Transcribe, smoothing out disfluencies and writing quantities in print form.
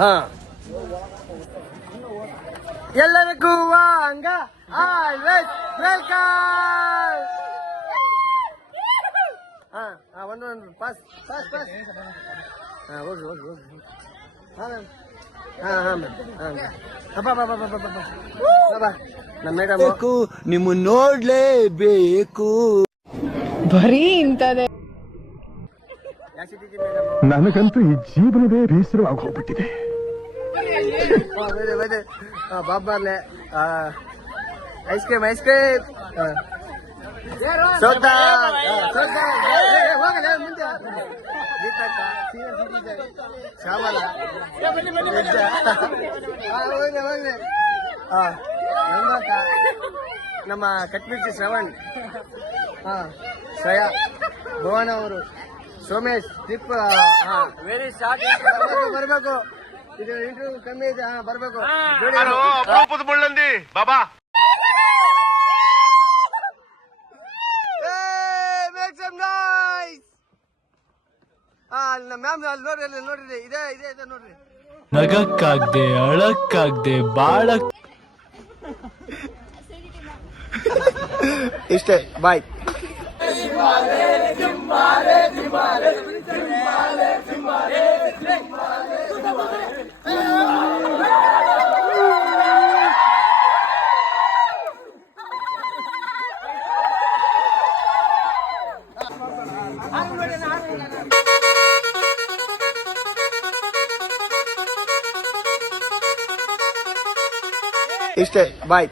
ಹಾ ಎಲ್ಲರಿಗೂ ವಾಂಗ always welcome. ಹಾ ಒಂದು ಪಾಸ್ ಪಾಸ್ ಪಾಸ್. ಹಾ ಹೋಗಿ ಹೋಗಿ ಹೋಗಿ. ಹಾ ಮ್ಯಾಮ್. ಹಾ ಹಾ ಮ್ಯಾಮ್. ಹಾ ಬಾ ಬಾ ಬಾ ಬಾ ಬಾ ಬಾ. ನಮ್ಮ ಮೇಡಮ್ ನಿಮ್ಮ ನೋಡ್ಲೇಬೇಕು. ಬರೀ ಇಂಥದೇ. ನನಗಂತೂ ಈ ಜೀವನವೇ ಬೇಸರವಾಗಿ ಹೋಗ್ಬಿಟ್ಟಿದೆ. ಬಾಬಾರ್ಲೆ ಐಸ್ ಕ್ರೀಮ್ ಐಸ್ ಕ್ರೀಮ್ ಸೋತಾ ಹೋಗಲ್ಲ ಮುಂದೆ ಗೀತಕ್ಕ ಶ್ಯಾಮಲ ಹೋಗ್ಲಿ ನಮ್ಮ ಕಟ್ಮಿರ್ಚಿ ಶ್ರವಣ್ ಶ್ರೇಯಾ ಭುವನ್ ಅವರು ಸೋಮೇಶ್ ಟ್ರಿಪ್ ವೆರಿ ಶಾರ್ಟ್ ಬರ್ಬೇಕು. ಇದು ಇಂಟರ್ವ್ಯೂ ಕಮ್ಮಿ ಇದೆ. ಬರ್ಬೇಕು ಅಪರೂಪದ ಮುಳ್ಳಂದಿ ಬಾಬಾ. ಮ್ಯಾಮ್ ಅಲ್ಲಿ ನೋಡ್ರಿ ನೋಡ್ರಿ ಇದೆ ಇದೆ ಇದೆ ನೋಡ್ರಿ. ನಗಕ್ಕಾಗ್ದೆ ಅಳಕ್ಕಾಗ್ದೆ ಬಾಳ ಇಷ್ಟೇ ಬಾಯ್. ಇಷ್ಟೇ ಬಾಯ್.